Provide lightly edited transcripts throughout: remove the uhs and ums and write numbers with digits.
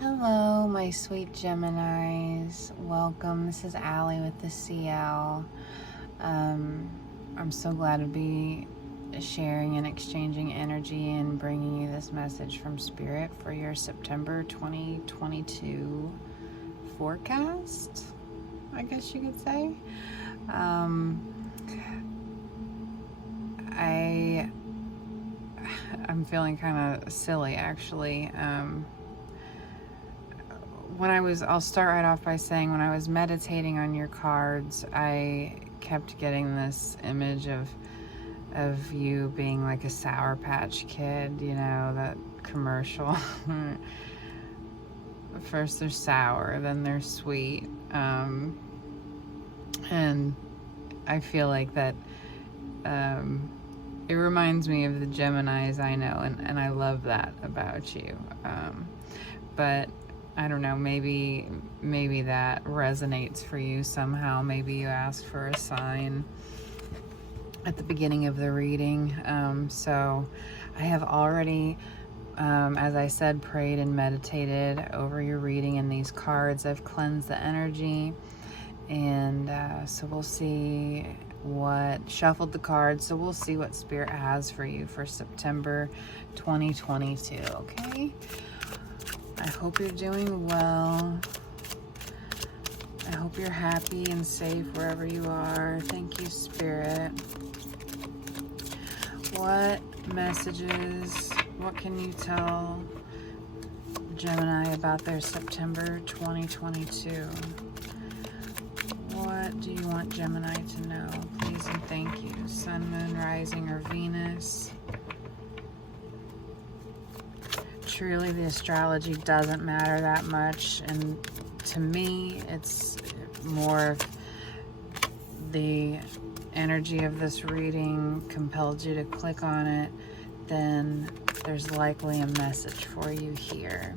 Hello, my sweet Geminis. Welcome. This is Allie with the CL. I'm so glad to be sharing and exchanging energy and bringing you this message from Spirit for your September 2022 forecast, I guess you could say. I'm feeling kind of silly, actually. I'll start right off by saying when I was meditating on your cards, I kept getting this image of you being like a Sour Patch Kid, you know, that commercial. First they're sour, then they're sweet. And I feel like that it reminds me of the Geminis I know, and I love that about you. But I don't know, maybe that resonates for you somehow. Maybe you asked for a sign at the beginning of the reading. So I have already, as I said, prayed and meditated over your reading and these cards. I've cleansed the energy, and so we'll see shuffled the cards, so we'll see what Spirit has for you for September 2022, okay? I hope you're doing well. I hope you're happy and safe wherever you are. Thank you, Spirit. What messages, what can you tell Gemini about their September 2022? What do you want Gemini to know? Please and thank you. Sun, Moon, Rising, or Venus. Truly, the astrology doesn't matter that much, and to me it's more of the energy of this reading compelled you to click on it, then there's likely a message for you here.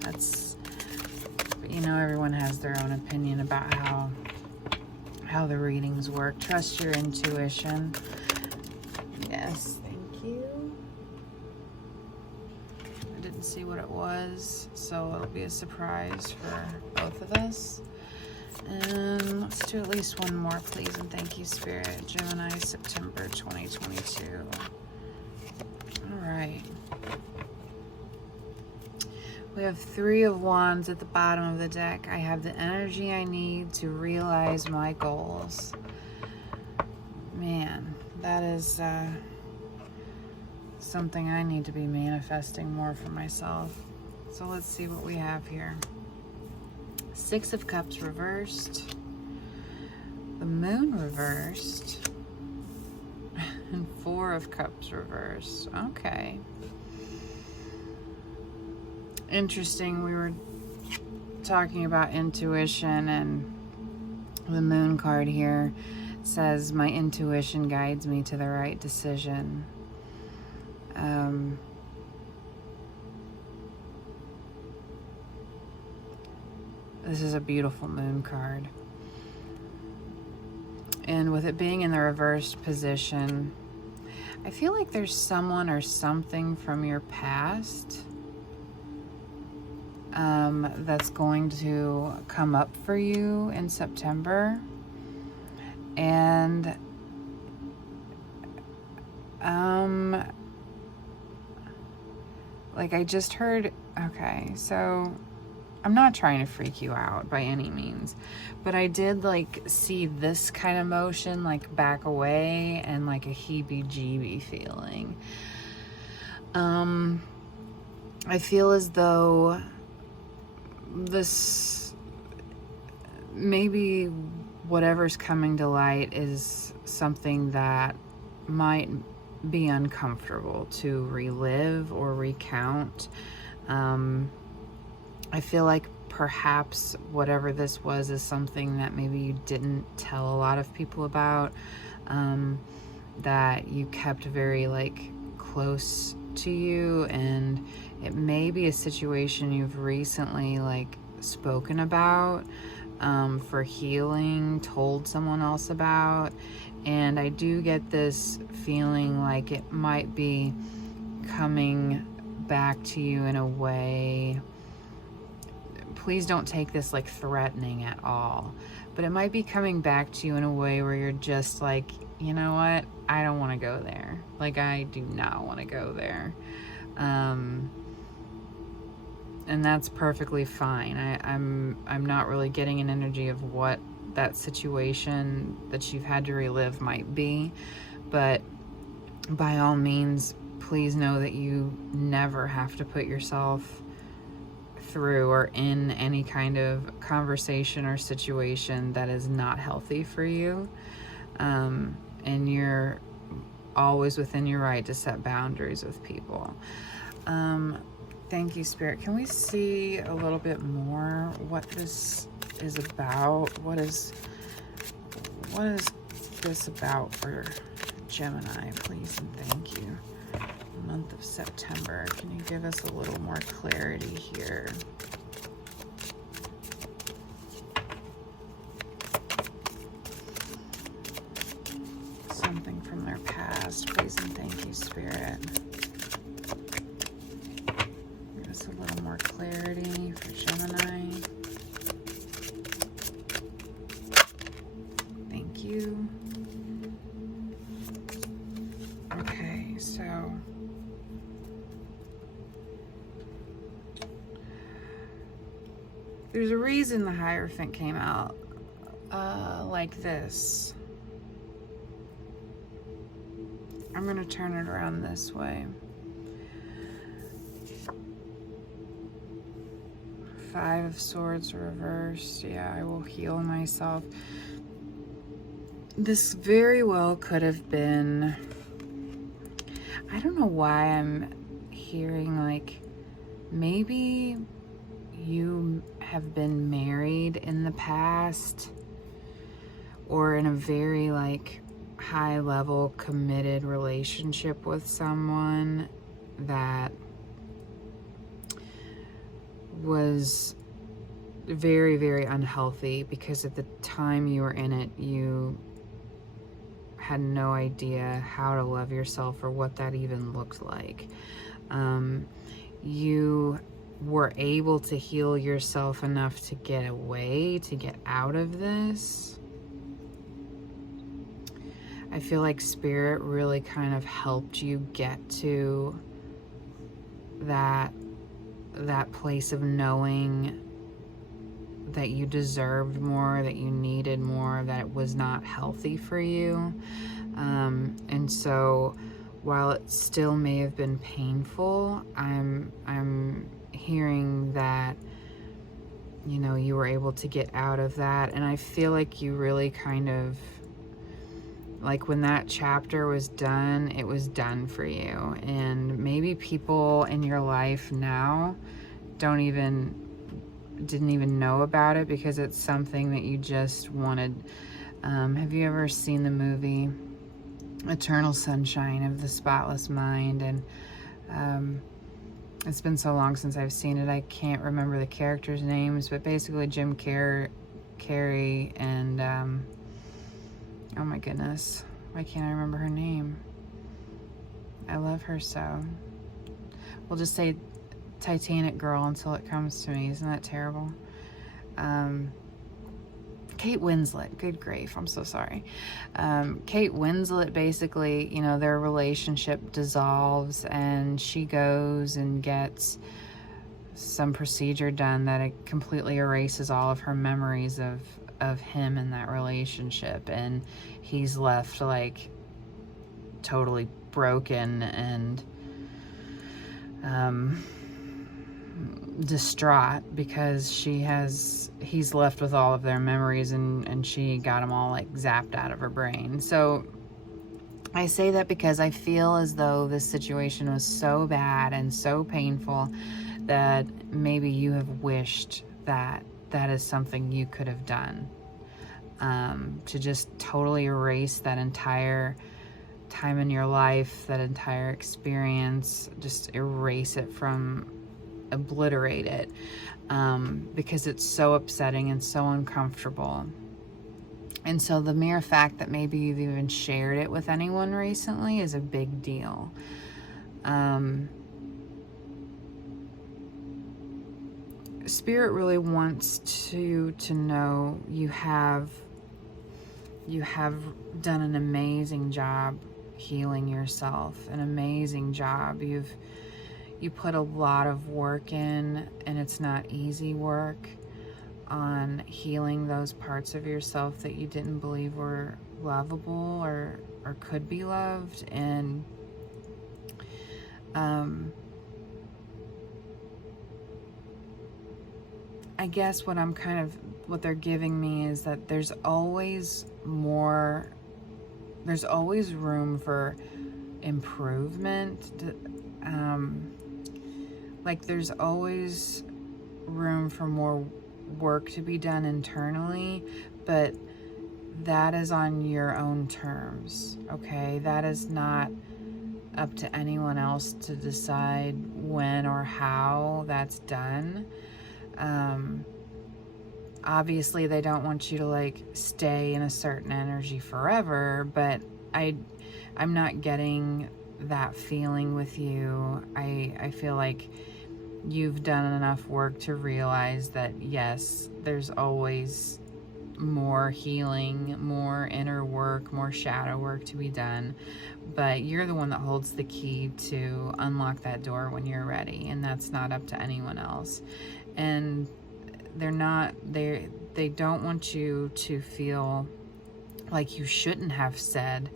That's, you know, everyone has their own opinion about how the readings work. Trust your intuition. Yes, thank you. See what it was, so it'll be a surprise for both of us. And let's do at least one more, please and thank you, Spirit. Gemini, September 2022. All right, we have 3 of Wands at the bottom of the deck. I have the energy I need to realize my goals. Man, that is something I need to be manifesting more for myself. So let's see what we have here. 6 of Cups reversed, the Moon reversed, and 4 of Cups reversed. Okay. Interesting. We were talking about intuition, and the Moon card here says my intuition guides me to the right decision. This is a beautiful Moon card. And with it being in the reversed position, I feel like there's someone or something from your past that's going to come up for you in September. And like I just heard, okay, so I'm not trying to freak you out by any means, but I did like see this kind of motion, like back away, and like a heebie-jeebie feeling. I feel as though this, maybe whatever's coming to light is something that might be uncomfortable to relive or recount. I feel like perhaps whatever this was is something that maybe you didn't tell a lot of people about, that you kept very like close to you, and it may be a situation you've recently like spoken about for healing, told someone else about. And I do get this feeling like it might be coming back to you in a way please don't take this like threatening at all, but it might be coming back to you in a way where you're just like, you know what, I don't want to go there. Like, I do not want to go there. And that's perfectly fine. I'm not really getting an energy of what that situation that you've had to relive might be, but by all means, please know that you never have to put yourself through or in any kind of conversation or situation that is not healthy for you. And you're always within your right to set boundaries with people. Thank you, Spirit. Can we see a little bit more what this is about? What is this about for Gemini, please and thank you? Month of September. Can you give us a little more clarity here? Something from their past, please and thank you, Spirit. Give us a little more clarity for Gemini. Thank you. Okay, so there's a reason the Hierophant came out like this. I'm going to turn it around this way. 5 of Swords reversed. Yeah, I will heal myself. This very well could have been... I don't know why I'm hearing like maybe you have been married in the past or in a very like high level committed relationship with someone that was very, very unhealthy, because at the time you were in it, you had no idea how to love yourself or what that even looked like. You were able to heal yourself enough to get away, to get out of this. I feel like Spirit really kind of helped you get to that place of knowing that you deserved more, that you needed more, that it was not healthy for you. And so while it still may have been painful, I'm hearing that, you know, you were able to get out of that. And I feel like you really kind of, like when that chapter was done, it was done for you. And maybe people in your life now didn't even know about it because it's something that you just wanted. Have you ever seen the movie Eternal Sunshine of the Spotless Mind? And it's been so long since I've seen it, I can't remember the characters' names, but basically Jim Carrey and oh my goodness, why can't I remember her name? I love her so. We'll just say Titanic girl until it comes to me. Isn't that terrible? Kate Winslet, good grief, I'm so sorry. Kate Winslet, basically, you know, their relationship dissolves and she goes and gets some procedure done that it completely erases all of her memories of him in that relationship, and he's left like totally broken and distraught because he's left with all of their memories, and she got them all like zapped out of her brain. So I say that because I feel as though this situation was so bad and so painful that maybe you have wished that that is something you could have done, to just totally erase that entire time in your life, that entire experience, just erase it obliterate it, because it's so upsetting and so uncomfortable. And so the mere fact that maybe you've even shared it with anyone recently is a big deal. Spirit really wants to know you have done an amazing job healing yourself, an amazing job. You put a lot of work in, and it's not easy work, on healing those parts of yourself that you didn't believe were lovable or could be loved. And I guess what they're giving me is that there's always more, there's always room for improvement. Like there's always room for more work to be done internally, but that is on your own terms, okay? That is not up to anyone else to decide when or how that's done. Obviously they don't want you to like stay in a certain energy forever, but I'm not getting that feeling with you. I feel like you've done enough work to realize that yes, there's always more healing, more inner work, more shadow work to be done, but you're the one that holds the key to unlock that door when you're ready, and that's not up to anyone else. And they don't want you to feel like you shouldn't have said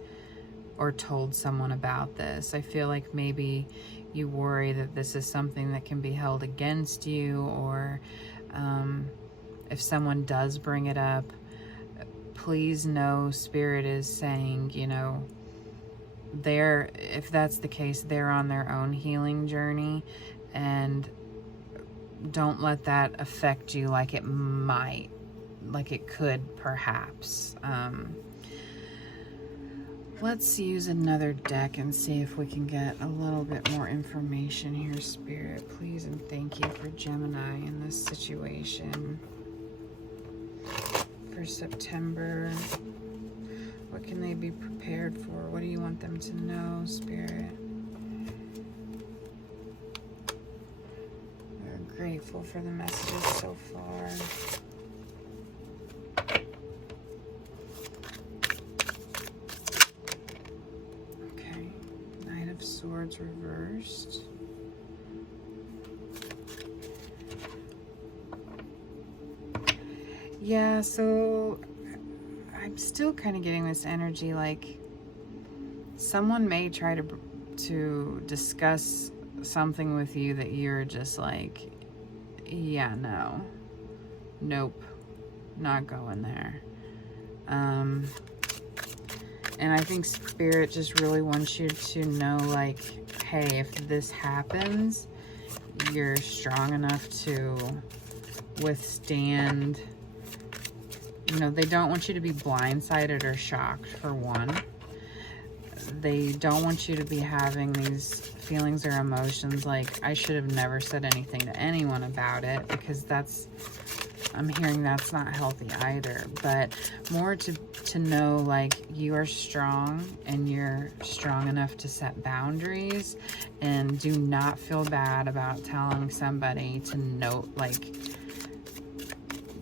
or told someone about this. I feel like maybe you worry that this is something that can be held against you, or if someone does bring it up, please know Spirit is saying, you know, if that's the case, they're on their own healing journey, and don't let that affect you like it could perhaps. Let's use another deck and see if we can get a little bit more information here, Spirit. Please and thank you for Gemini in this situation. For September, what can they be prepared for? What do you want them to know, Spirit? We're grateful for the messages so far. Swords reversed. Yeah, so I'm still kind of getting this energy like someone may try to discuss something with you that you're just like, yeah, nope, not going there. And I think Spirit just really wants you to know, like, hey, if this happens, you're strong enough to withstand. You know, they don't want you to be blindsided or shocked, for one. They don't want you to be having these feelings or emotions like, I should have never said anything to anyone about it, because I'm hearing that's not healthy either. But more to know, like, you are strong, and you're strong enough to set boundaries, and do not feel bad about telling somebody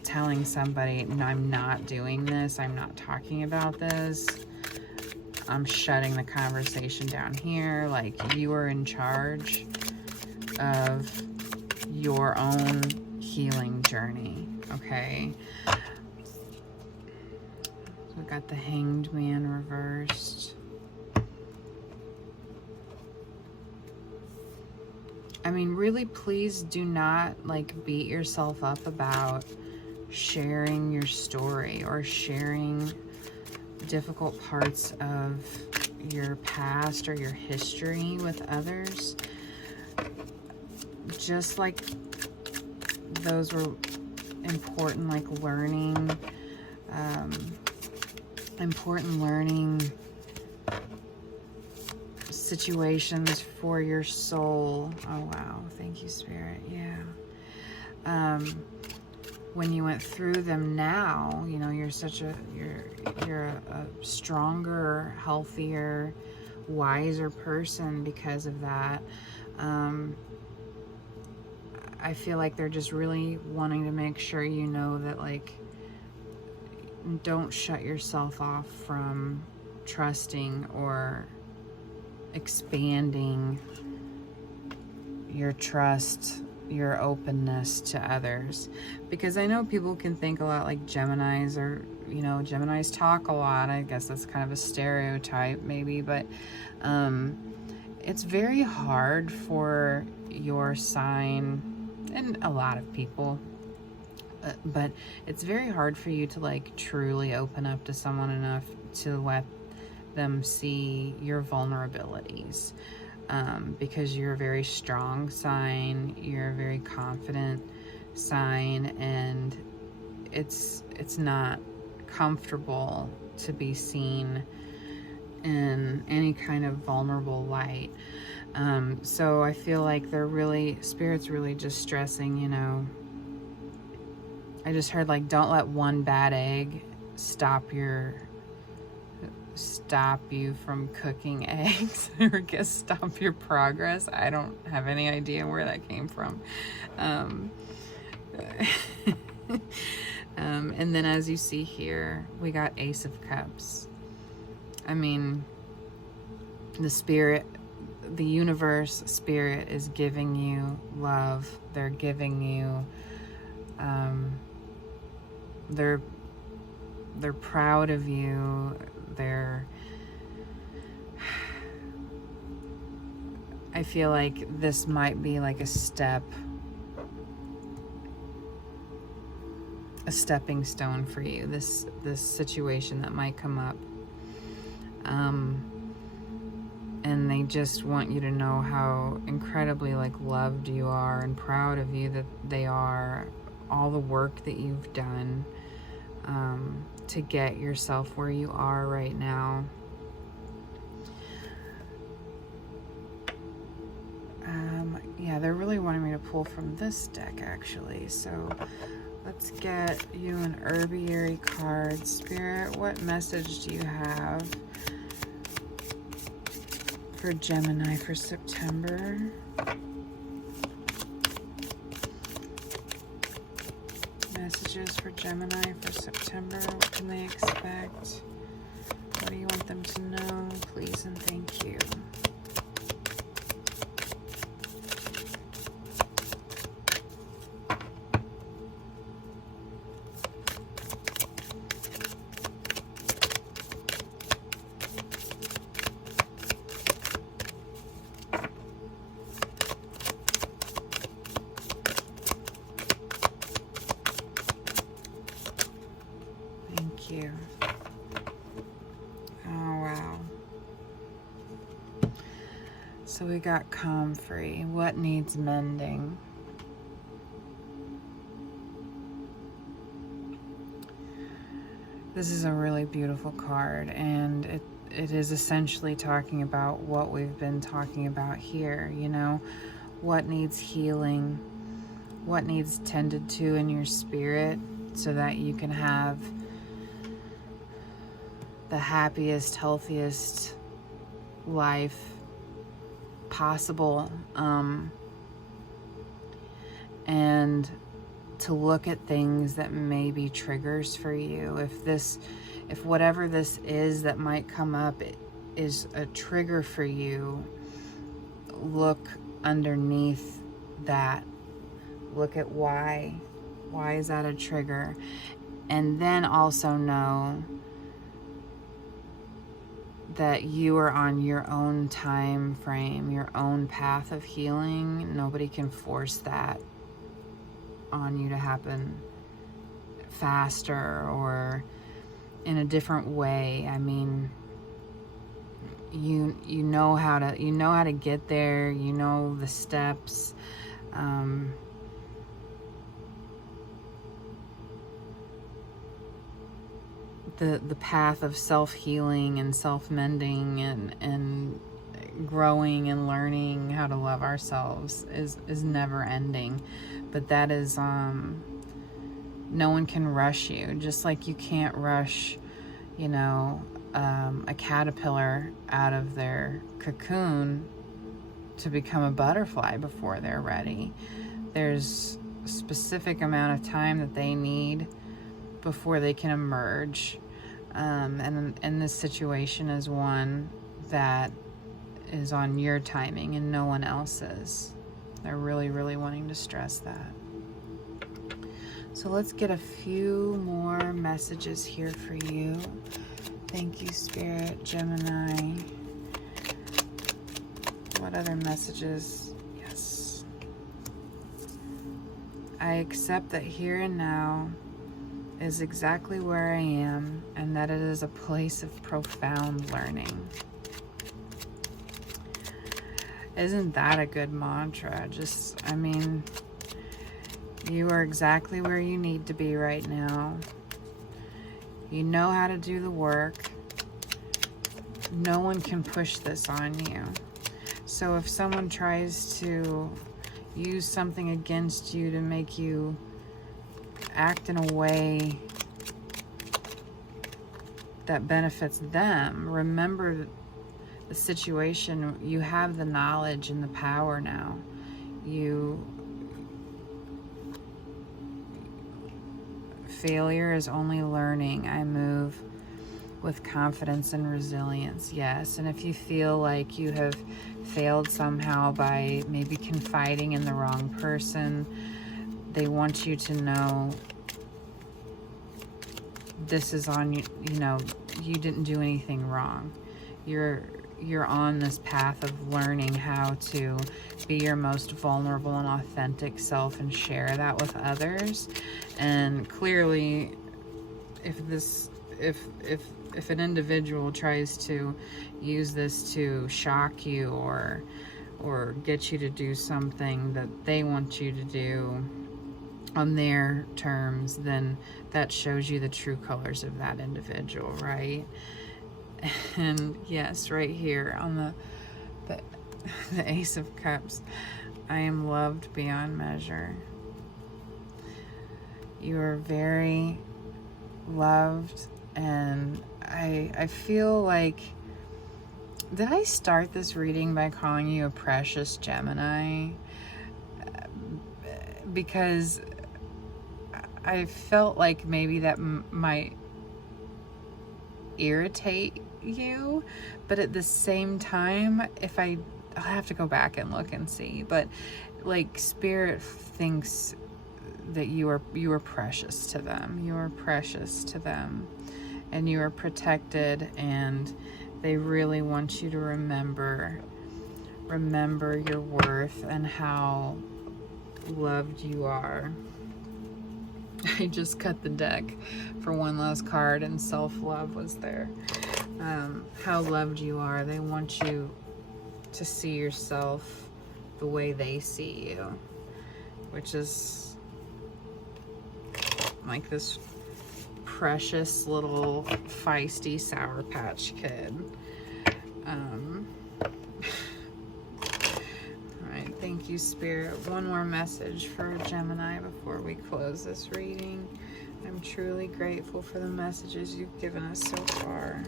telling somebody, no, I'm not doing this, I'm not talking about this, I'm shutting the conversation down here. Like, you are in charge of your own healing journey, okay? So we got the Hanged Man reversed. I mean, really, please do not, like, beat yourself up about sharing your story or sharing difficult parts of your past or your history with others. Just like those were important, like important learning situations for your soul. Oh wow, thank you, Spirit. Yeah. When you went through them, now you know you're you're a stronger, healthier, wiser person because of that. I feel like they're just really wanting to make sure you know that, like, don't shut yourself off from trusting or expanding your trust, your openness to others. Because I know people can think a lot like Geminis, or, you know, Geminis talk a lot. I guess that's kind of a stereotype maybe, but it's very hard for your sign, and a lot of people, but it's very hard for you to, like, truly open up to someone enough to let them see your vulnerabilities, because you're a very strong sign, you're a very confident sign, and it's not comfortable to be seen in any kind of vulnerable light. So I feel like Spirit's really just stressing, you know, I just heard, like, don't let one bad egg stop you from cooking eggs, or guess stop your progress. I don't have any idea where that came from. And then as you see here, we got Ace of Cups. I mean, the universe, Spirit is giving you love. They're giving you, they're proud of you. I feel like this might be like a stepping stone for you, this situation that might come up. And they just want you to know how incredibly, like, loved you are, and proud of you that they are, all the work that you've done to get yourself where you are right now. Yeah, they're really wanting me to pull from this deck, actually. So let's get you an herbiary card. Spirit, what message do you have for Gemini for September? Messages for Gemini for September. What can they expect? What do you want them to know? Please and thank you. You. Oh, wow. So we got Comfrey. What needs mending? This is a really beautiful card, and it is essentially talking about what we've been talking about here, you know, what needs healing, what needs tended to in your spirit, so that you can have the happiest, healthiest life possible, and to look at things that may be triggers for you. If whatever this is that might come up is a trigger for you, look underneath that. Look at why is that a trigger, and then also know that you are on your own time frame, your own path of healing. Nobody can force that on you to happen faster or in a different way. I mean, you know how to get there, you know the steps. The path of self-healing and self-mending and growing and learning how to love ourselves is never ending. But that is, no one can rush you, just like you can't rush, you know, a caterpillar out of their cocoon to become a butterfly before they're ready. there's a specific amount of time that they need before they can emerge. And this situation is one that is on your timing and no one else's. They're really, really wanting to stress that. So let's get a few more messages here for you. Thank you, Spirit, Gemini. What other messages? Yes. I accept that here and now is exactly where I am, and that it is a place of profound learning. Isn't that a good mantra? I mean, you are exactly where you need to be right now. You know how to do the work. No one can push this on you. So if someone tries to use something against you to make you act in a way that benefits them, remember the situation. You have the knowledge and the power now. Failure is only learning. I move with confidence and resilience. Yes, and if you feel like you have failed somehow by maybe confiding in the wrong person, they want you to know this is on you. You know, you didn't do anything wrong. You're on this path of learning how to be your most vulnerable and authentic self and share that with others. And clearly, if an individual tries to use this to shock you or get you to do something that they want you to do on their terms, then that shows you the true colors of that individual, right? And yes, right here on the Ace of Cups, I am loved beyond measure. You are very loved, and I feel like, did I start this reading by calling you a precious Gemini? Because I felt like maybe that might irritate you, but at the same time, I'll have to go back and look and see, but like Spirit thinks that you are precious to them. You are precious to them, and you are protected, and they really want you to remember your worth and how loved you are. I just cut the deck for one last card, and self-love was there. How loved you are. They want you to see yourself the way they see you, which is like this precious little feisty Sour Patch Kid. Alright, thank you, Spirit. One more message for Gemini before we close this reading. I'm truly grateful for the messages you've given us so far.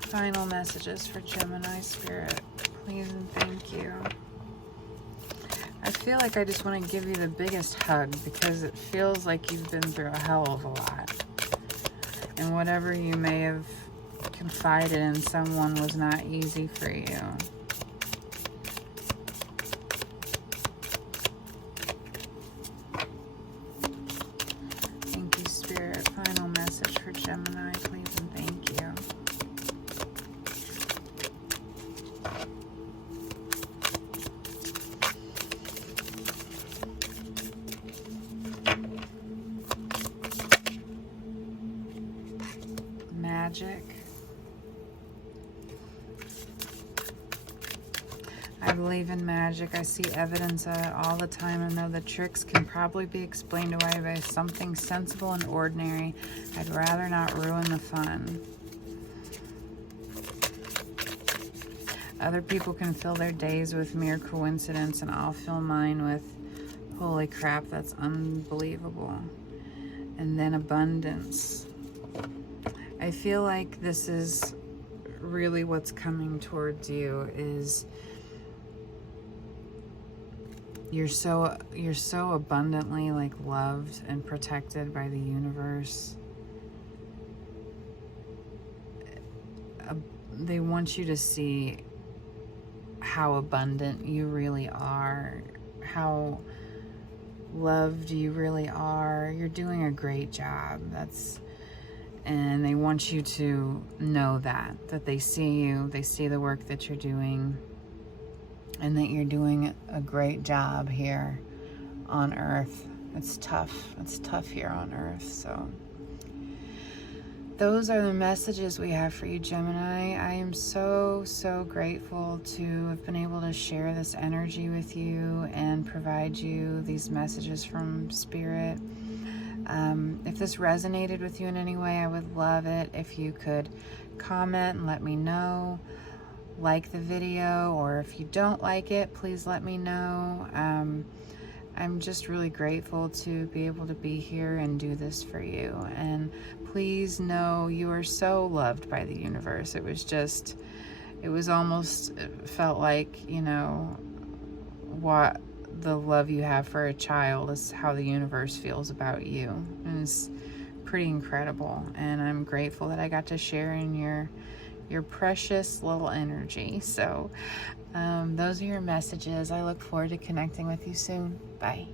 Final messages for Gemini, Spirit, please and thank you. I feel like I just want to give you the biggest hug, because it feels like you've been through a hell of a lot. And whatever you may have confided in someone was not easy for you. Thank you, Spirit. Final message for Gemini, please and thank you. Magic. I believe in magic. I see evidence of it all the time and know the tricks can probably be explained away by something sensible and ordinary. I'd rather not ruin the fun. Other people can fill their days with mere coincidence, and I'll fill mine with Holy crap, that's unbelievable. And then abundance. I feel like this is really what's coming towards you, is you're so abundantly like loved and protected by the universe. They want you to see how abundant you really are, how loved you really are. You're doing a great job. And they want you to know that they see you, they see the work that you're doing, and that you're doing a great job here on Earth. It's tough here on Earth. So those are the messages we have for you, Gemini. I am so grateful to have been able to share this energy with you and provide you these messages from Spirit. If this resonated with you in any way, I would love it if you could comment and let me know. Like the video, or if you don't like it, please let me know. I'm just really grateful to be able to be here and do this for you. And please know you are so loved by the universe. It felt like, you know, what the love you have for a child is how the universe feels about you. And it's pretty incredible. And I'm grateful that I got to share in your precious little energy. So those are your messages. I look forward to connecting with you soon. Bye.